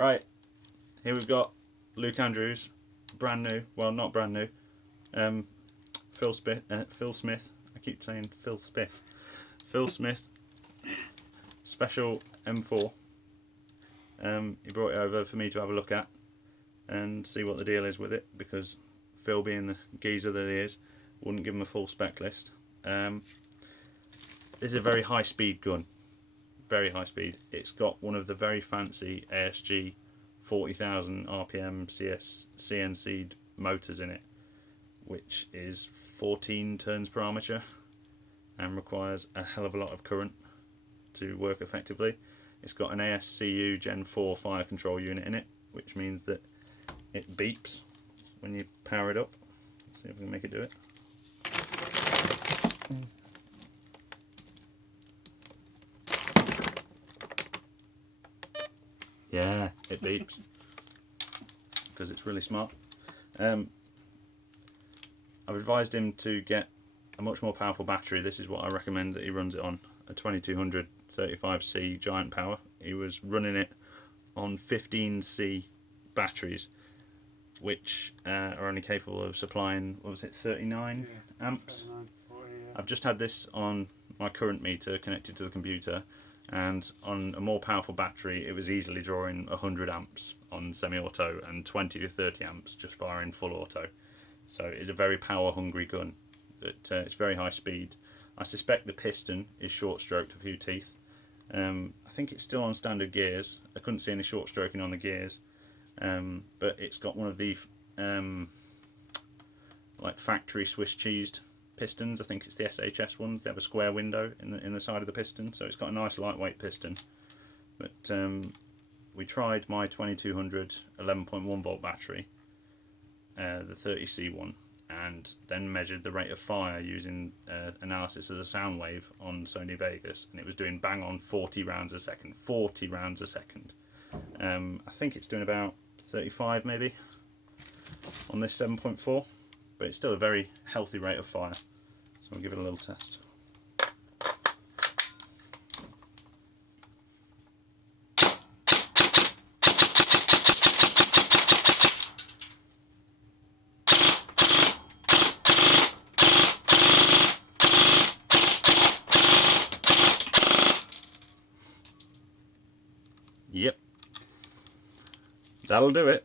Right, here we've got Luke Andrews, brand new, well not brand new, Phil Smith, I keep saying Phil Smith, Phil Smith, special M4. He brought it over for me to have a look at and see what the deal is with it, because Phil, being the geezer that he is, wouldn't give him a full spec list. This is a very high speed gun. Very high speed. It's got one of the very fancy ASCU 40,000 RPM CNC motors in it, which is 14 turns per armature and requires a hell of a lot of current to work effectively. It's got an ASCU Gen 4 fire control unit in it, which means that it beeps when you power it up. Let's see if we can make it do it. Yeah, it beeps because it's really smart. I've advised him to get a much more powerful battery. This is what I recommend that he runs it on, a 2200 35C giant power. He was running it on 15C batteries, which are only capable of supplying, what was it, 39 amps? 39, 40, yeah. I've just had this on my current meter connected to the computer, and on a more powerful battery it was easily drawing 100 amps on semi-auto and 20 to 30 amps just firing full auto. So it's a very power hungry gun, but it's very high speed. I suspect the piston is short stroked a few teeth. I think it's still on standard gears. I couldn't see any short stroking on the gears, but it's got one of the like factory Swiss cheesed pistons. I think it's the SHS ones. They have a square window in the side of the piston, so it's got a nice lightweight piston. But we tried my 2200 11.1 volt battery, the 30C one, and then measured the rate of fire using analysis of the sound wave on Sony Vegas, and it was doing bang on 40 rounds a second. 40 rounds a second. I think it's doing about 35 maybe on this 7.4, but it's still a very healthy rate of fire. So we'll give it a little test. Yep, that'll do it.